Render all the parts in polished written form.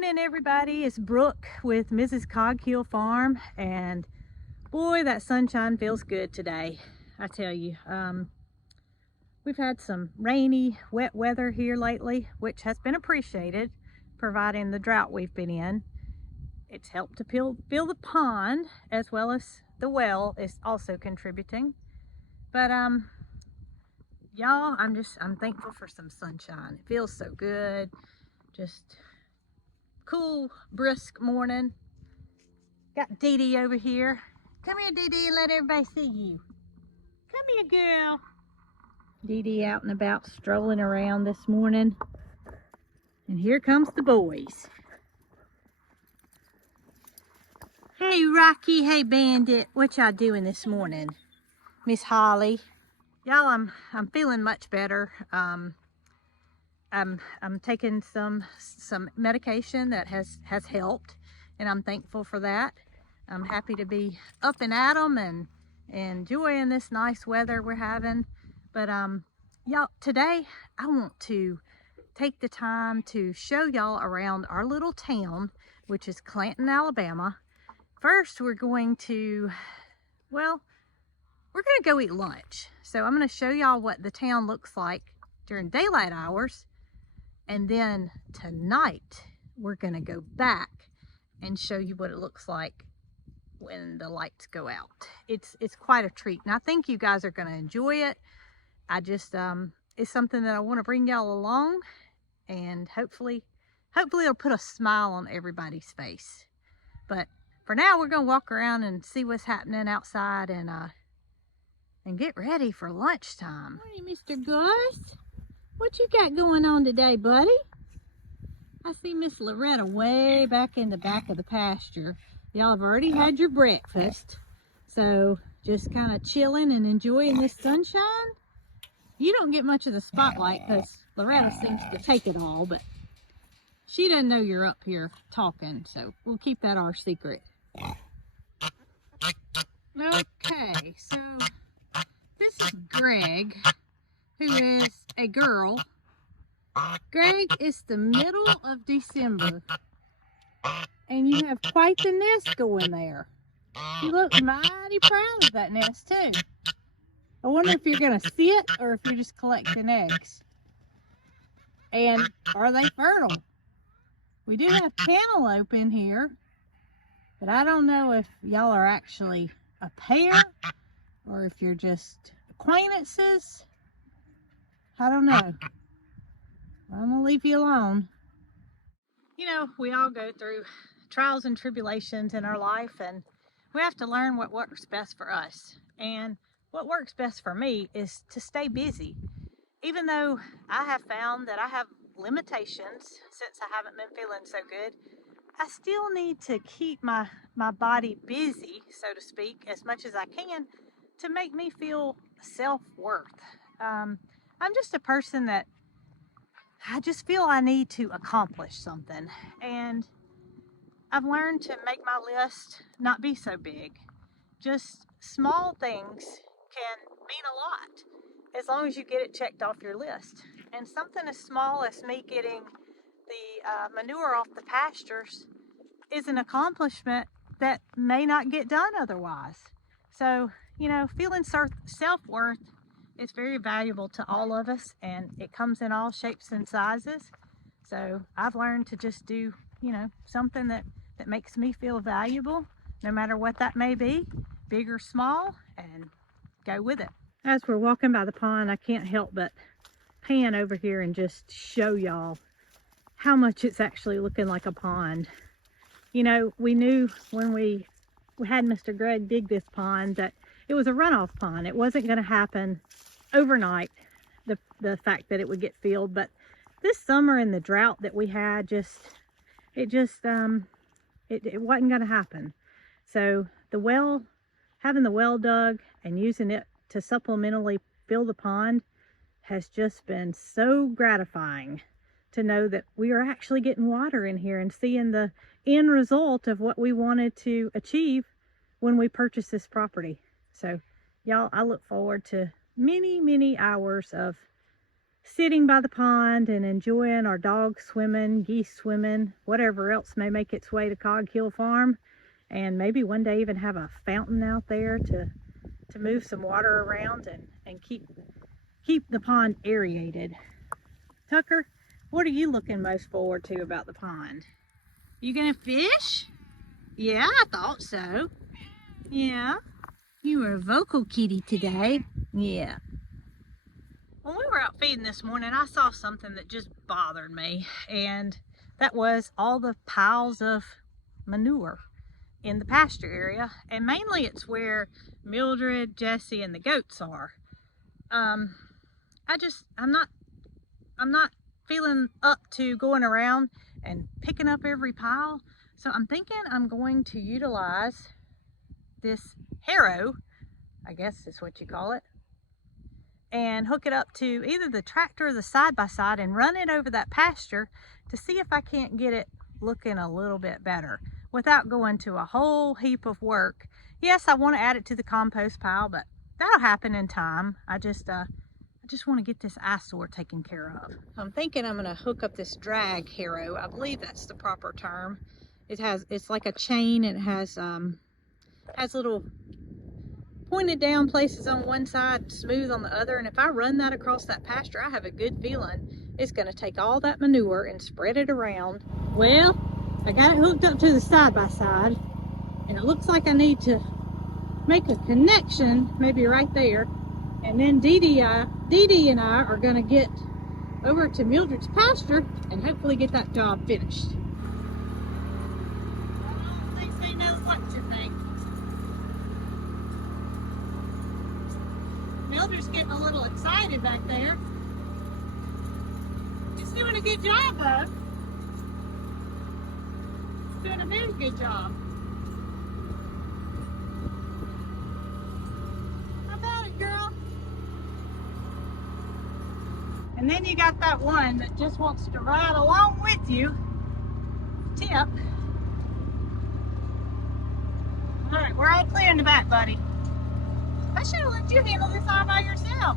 Morning, everybody. It's Brooke with Mrs. Cog Hill Farm, and boy, that sunshine feels good today. I tell you, we've had some rainy, wet weather here lately, which has been appreciated, providing the drought we've been in. It's helped to fill the pond, as well as the well is also contributing. But y'all, I'm thankful for some sunshine. It feels so good. Just cool, brisk morning. Got Dee Dee over here. Come here, Dee Dee, and let everybody see you. Come here, girl. Dee Dee out and about strolling around this morning. And here comes the boys. Hey, Rocky. Hey, Bandit. What y'all doing this morning? Miss Holly. Y'all, I'm feeling much better. I'm taking some medication that has helped, and I'm thankful for that. I'm happy to be up and at 'em and enjoying this nice weather we're having. But y'all, today I want to take the time to show y'all around our little town, which is Clanton, Alabama. First, we're going to go eat lunch. So I'm going to show y'all what the town looks like during daylight hours. And then tonight, we're gonna go back and show you what it looks like when the lights go out. It's quite a treat, and I think you guys are gonna enjoy it. I just, it's something that I wanna bring y'all along, and hopefully it'll put a smile on everybody's face. But for now, we're gonna walk around and see what's happening outside and get ready for lunchtime. Morning, Mr. Gus. What you got going on today, buddy? I see Miss Loretta way back in the back of the pasture. Y'all have already had your breakfast, so just kind of chilling and enjoying this sunshine. You don't get much of the spotlight because Loretta seems to take it all, but she doesn't know you're up here talking, so we'll keep that our secret. Okay, so this is Greg, who is a girl. Greg, it's the middle of December, and you have quite the nest going there. You look mighty proud of that nest, too. I wonder if you're going to sit or if you're just collecting eggs. And are they fertile? We do have cantaloupe in here, but I don't know if y'all are actually a pair or if you're just acquaintances. I don't know. I'm gonna leave you alone. You know, we all go through trials and tribulations in our life, and we have to learn what works best for us. And what works best for me is to stay busy. Even though I have found that I have limitations since I haven't been feeling so good, I still need to keep my body busy, so to speak, as much as I can to make me feel self-worth. I'm just a person that I just feel I need to accomplish something, and I've learned to make my list not be so big. Just small things can mean a lot as long as you get it checked off your list. And something as small as me getting the manure off the pastures is an accomplishment that may not get done otherwise. So, you know, feeling self-worth is very valuable to all of us, and it comes in all shapes and sizes. So I've learned to just do, you know, something that makes me feel valuable, no matter what that may be, big or small, and go with it. As we're walking by the pond, I can't help but pan over here and just show y'all how much it's actually looking like a pond. You know, we knew when we had Mr. Greg dig this pond that it was a runoff pond. It wasn't going to happen overnight, the fact that it would get filled. But this summer and the drought that we had, it wasn't going to happen. So having the well dug and using it to supplementally fill the pond has just been so gratifying to know that we are actually getting water in here and seeing the end result of what we wanted to achieve when we purchased this property. So y'all, I look forward to many hours of sitting by the pond and enjoying our dogs swimming, geese swimming, whatever else may make its way to Cog Hill Farm. And maybe one day even have a fountain out there to move some water around and keep the pond aerated. Tucker, what are you looking most forward to about the pond? You gonna fish? Yeah, I thought so. Yeah. You were a vocal kitty today. Yeah. When we were out feeding this morning, I saw something that just bothered me, and that was all the piles of manure in the pasture area, and mainly it's where Mildred, Jesse, and the goats are. I'm not feeling up to going around and picking up every pile, so I'm thinking I'm going to utilize this harrow, I guess is what you call it, and hook it up to either the tractor or the side-by-side and run it over that pasture to see if I can't get it looking a little bit better without going to a whole heap of work. Yes, I want to add it to the compost pile, but that'll happen in time. I just want to get this eyesore taken care of. I'm thinking I'm going to hook up this drag harrow. I believe that's the proper term. It's like a chain, and it has little pointed down places on one side, smooth on the other, and if I run that across that pasture, I have a good feeling it's going to take all that manure and spread it around. Well, I got it hooked up to the side-by-side, and it looks like I need to make a connection maybe right there, and then Dee Dee and I are going to get over to Mildred's pasture and hopefully get that job finished. Please say no what you think. Mildred's getting a little excited back there. He's doing a good job, though. He's doing a very good job. How about it, girl? And then you got that one that just wants to ride along with you. Tip. All right, we're all clear in the back, buddy. I should have let you handle this all by yourself.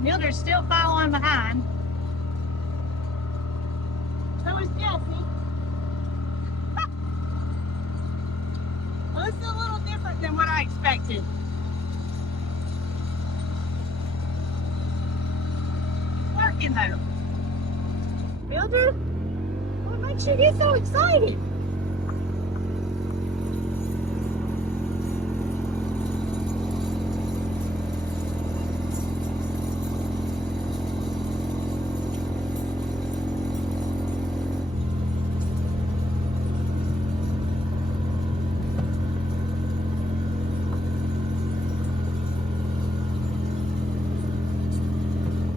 Mildred's still following behind. So is Jesse. Well, this is a little different than what I expected. Working though. Mildred, what makes you get so excited?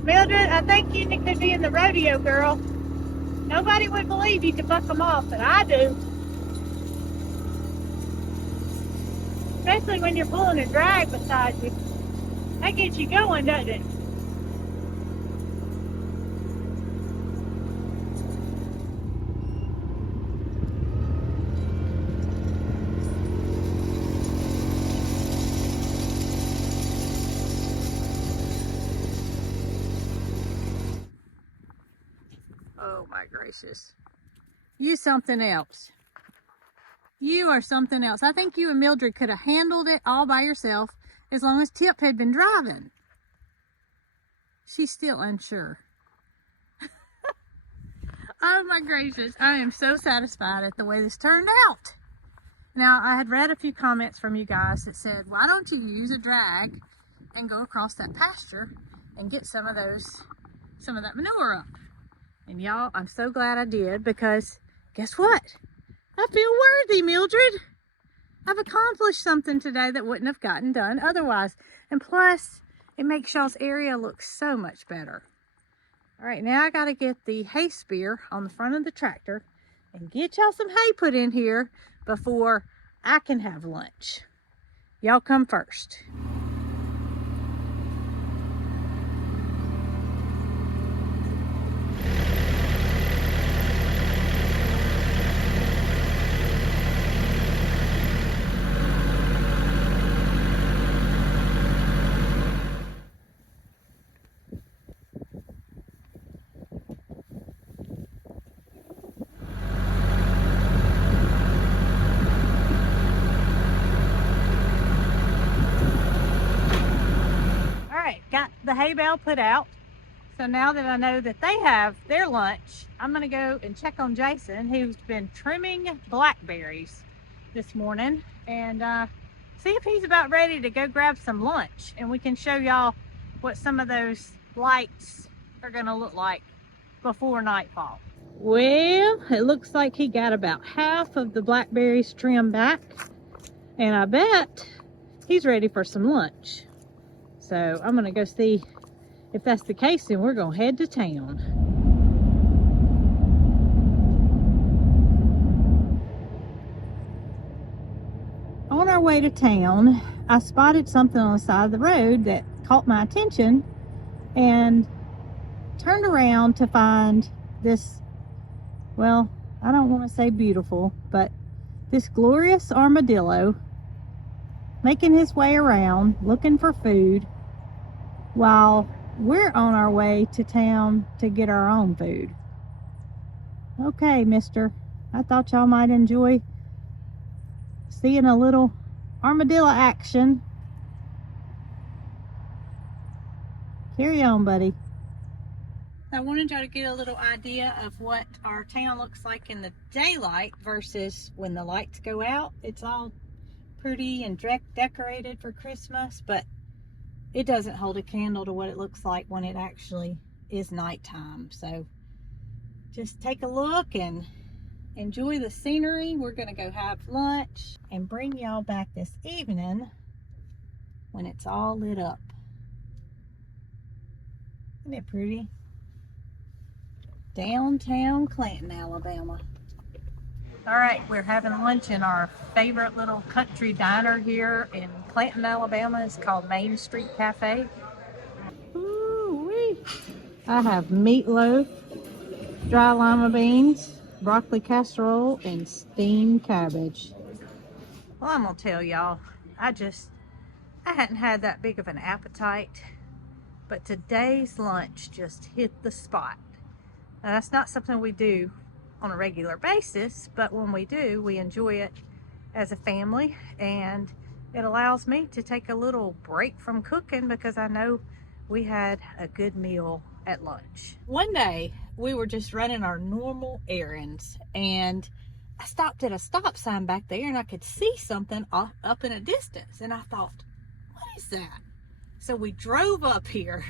Mildred, I think you could be in the rodeo, girl. Nobody would believe you could buck them off, but I do. Especially when you're pulling a drag beside you. That gets you going, doesn't it? Oh my gracious. You something else. You are something else. I think you and Mildred could have handled it all by yourself as long as Tip had been driving. She's still unsure. Oh my gracious. I am so satisfied at the way this turned out. Now, I had read a few comments from you guys that said, why don't you use a drag and go across that pasture and get some of that manure up? And y'all, I'm so glad I did, because guess what? I feel worthy, Mildred. I've accomplished something today that wouldn't have gotten done otherwise. And plus, it makes y'all's area look so much better. All right, now I got to get the hay spear on the front of the tractor and get y'all some hay put in here before I can have lunch. Y'all come first. got the hay bale put out. So now that I know that they have their lunch, I'm gonna go and check on Jason, who's been trimming blackberries this morning, and see if he's about ready to go grab some lunch, and we can show y'all what some of those lights are gonna look like before nightfall. Well, it looks like he got about half of the blackberries trimmed back, and I bet he's ready for some lunch. So I'm gonna go see if that's the case, then we're gonna head to town. On our way to town, I spotted something on the side of the road that caught my attention and turned around to find this, well, I don't want to say beautiful, but this glorious armadillo making his way around looking for food while we're on our way to town to get our own food. Okay, mister, I thought y'all might enjoy seeing a little armadillo action. Carry on, buddy. I wanted y'all to get a little idea of what our town looks like in the daylight versus when the lights go out. It's all pretty and decorated for Christmas, but it doesn't hold a candle to what it looks like when it actually is nighttime. So just take a look and enjoy the scenery. We're gonna go have lunch and bring y'all back this evening when it's all lit up. Isn't it pretty? Downtown Clanton, Alabama. All right, we're having lunch in our favorite little country diner here in Clanton, Alabama. It's called Main Street Cafe. Ooh-wee. I have meatloaf, dry lima beans, broccoli casserole, and steamed cabbage. Well, I'm gonna tell y'all, I hadn't had that big of an appetite, but today's lunch just hit the spot. Now, that's not something we do on a regular basis, but when we do, we enjoy it as a family, and it allows me to take a little break from cooking because I know we had a good meal at lunch. One day we were just running our normal errands, and I stopped at a stop sign back there, and I could see something up in a distance, and I thought, what is that? So we drove up here,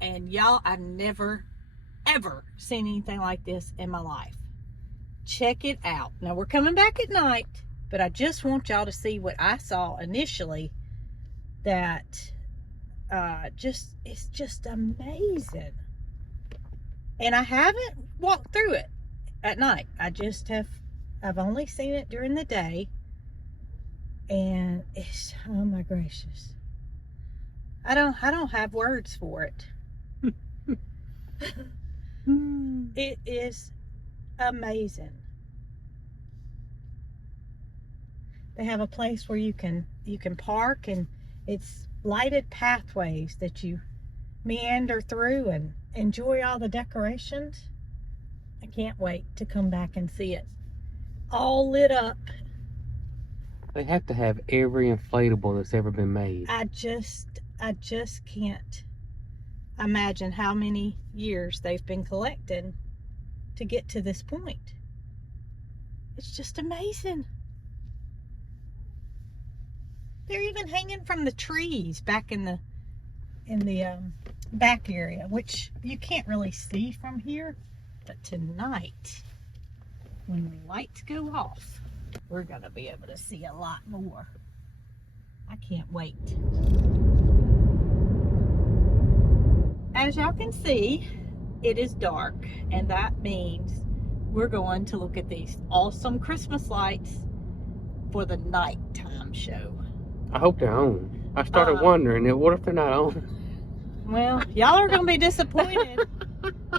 and y'all, I've never ever seen anything like this in my life. Check it out. Now we're coming back at night, but I just want y'all to see what I saw initially. That it's just amazing. And I haven't walked through it at night. I've only seen it during the day, and it's, oh my gracious, I don't have words for it. It is amazing. They have a place where you can park, and it's lighted pathways that you meander through and enjoy all the decorations. I can't wait to come back and see it all lit up. They have to have every inflatable that's ever been made. I just can't imagine how many years they've been collecting to get to this point. It's just amazing. They're even hanging from the trees back in the back area, which you can't really see from here. But tonight, when the lights go off, we're gonna be able to see a lot more. I can't wait. As y'all can see, it is dark, and that means we're going to look at these awesome Christmas lights for the nighttime show. I hope they're on. I started wondering, what if they're not on? Well, y'all are going to be disappointed,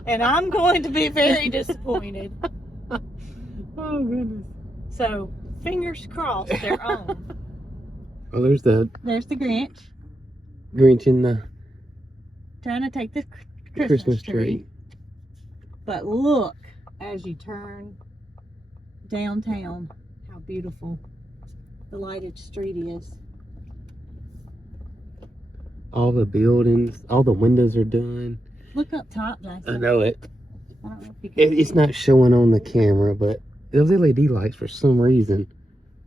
and I'm going to be very disappointed. Oh, goodness. So, fingers crossed they're on. Oh, there's the Grinch. Grinch in the Trying to take the Christmas tree. But look, as you turn downtown, how beautiful the lighted street is. All the buildings, all the windows are done. Look up top, Jason. I know it. I don't know if you can It's not showing on the camera, but those LED lights, for some reason,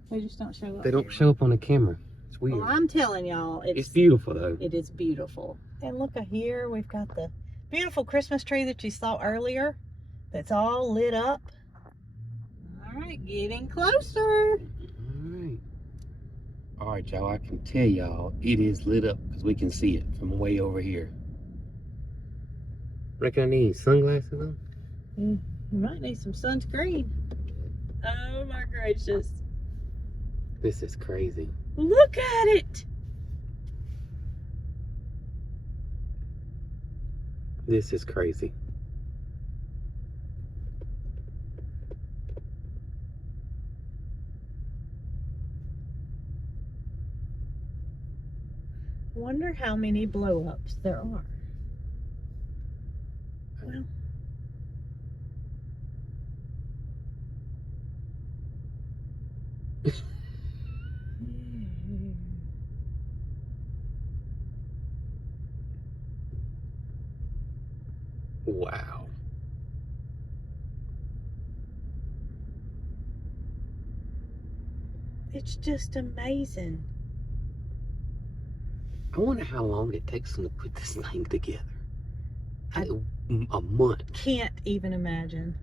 they just don't show up. they don't show up on the camera. It's weird. Well, I'm telling y'all, It's beautiful, though. it is beautiful. And look here, we've got the beautiful Christmas tree that you saw earlier. That's all lit up. All right, getting closer. All right, y'all, I can tell y'all it is lit up because we can see it from way over here. Reckon I need sunglasses on? You might need some sunscreen. Oh my gracious. This is crazy. Look at it. This is crazy. Wonder how many blow-ups there are. Well, wow. it's just amazing. I wonder how long it takes them to put this thing together. I- A month. Can't even imagine.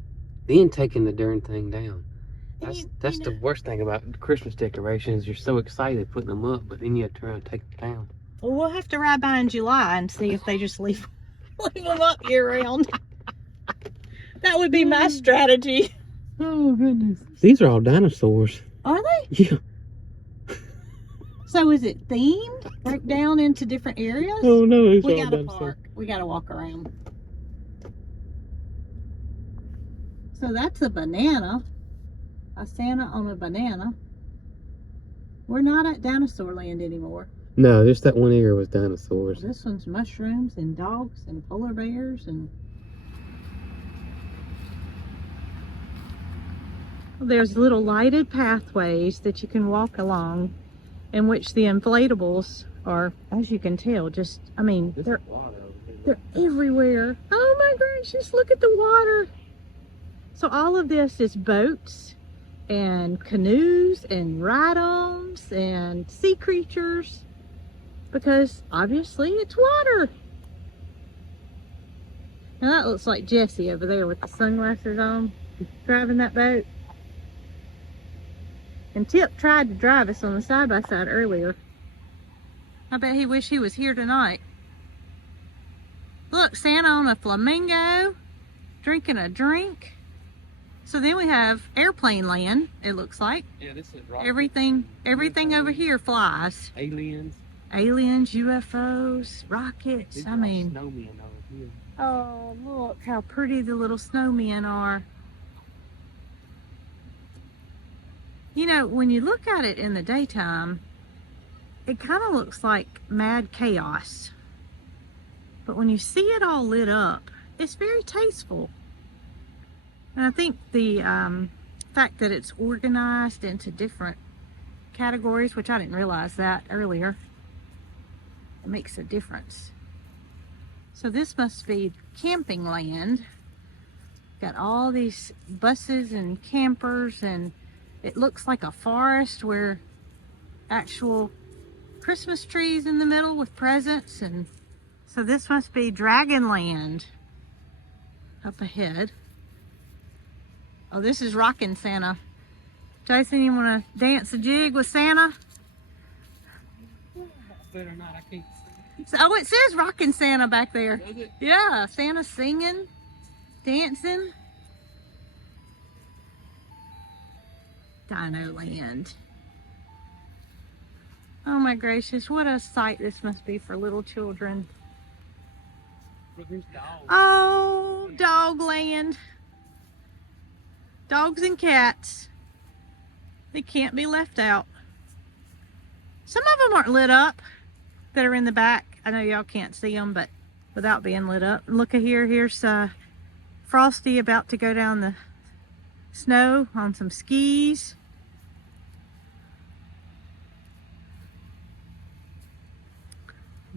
Then taking the darn thing down. And That's you the know, worst thing about Christmas decorations. You're so excited putting them up, but then you have to try and take them down. well, we'll have to ride by in July and see if they just leave them up year round. That would be my strategy. Oh, goodness. These are all dinosaurs. Are they? Yeah. So is it themed? Break down into different areas? Oh, no. These We are all gotta dinosaurs. park. We gotta walk around. So that's a banana. A Santa on a banana. We're not at dinosaur land anymore. No, just that one area was dinosaurs. This one's mushrooms and dogs and polar bears and... There's little lighted pathways that you can walk along in which the inflatables are, as you can tell, just, I mean, they're everywhere. Oh my gracious, look at the water. So all of this is boats and canoes and ride-ons and sea creatures because obviously it's water. Now that looks like Jesse over there with the sunglasses on, driving that boat. And Tip tried to drive us on the side-by-side earlier. I bet he wished he was here tonight. Look, Santa on a flamingo, drinking a drink. So then we have airplane land, it looks like. Yeah, this is rocket. Everything over here flies. Aliens. Aliens, UFOs, rockets. These I are mean, snowmen over here. oh, look how pretty the little snowmen are. You know, when you look at it in the daytime, it kind of looks like mad chaos. But when you see it all lit up, it's very tasteful. And I think the fact that it's organized into different categories, which I didn't realize that earlier, it makes a difference. So this must be camping land. Got all these buses and campers, and it looks like a forest where actual Christmas trees in the middle with presents. And so this must be Dragonland up ahead. Oh, this is Rockin' Santa. Jason, you want to dance a jig with Santa? Better not, I can't see. Oh, it says Rockin' Santa back there. Does it? Yeah, Santa's singing, dancing. Dino Land. Oh my gracious, what a sight this must be for little children. Look, there's dogs. Oh, dog land. Dogs and cats. They can't be left out. Some of them aren't lit up that are in the back. I know y'all can't see them, but without being lit up. Look at here. Here's Frosty about to go down the snow on some skis.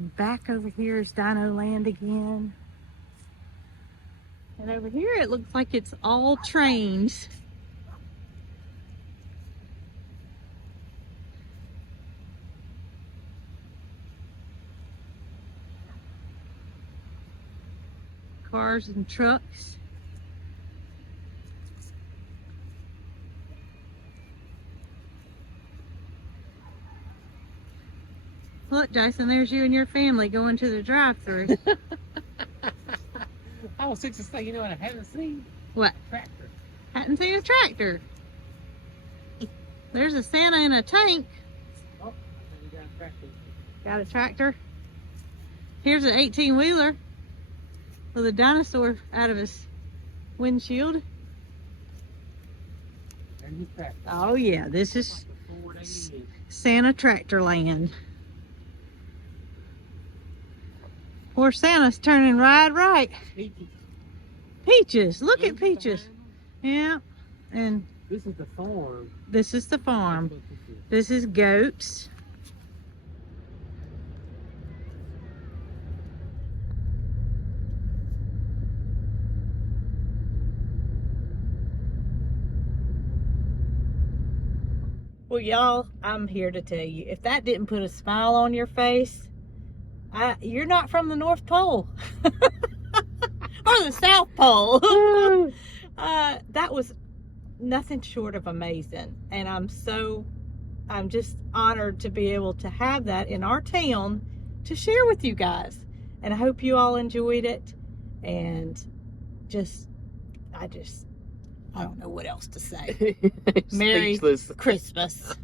Back over here is Dino Land again. And over here it looks like it's all trains. Cars and trucks. Look, Jason, there's you and your family going to the drive-thru. I was fixing to say, you know what I haven't seen? What? Tractor. Hadn't seen a tractor. There's a Santa in a tank. Oh, you got a tractor. Got a tractor. Here's an 18-wheeler with a dinosaur out of his windshield. And his tractor. Oh yeah, this is Santa Tractor Land. Poor Santa's turning right. Peaches. Peaches, look at Peaches. Yeah, and This is the farm. this is the farm. That's what This is goats. Well, y'all, I'm here to tell you, if that didn't put a smile on your face, you're not from the North Pole. Or the South Pole. That was nothing short of amazing. And I'm just honored to be able to have that in our town to share with you guys. And I hope you all enjoyed it. And I don't know what else to say. Merry Speechless. Christmas.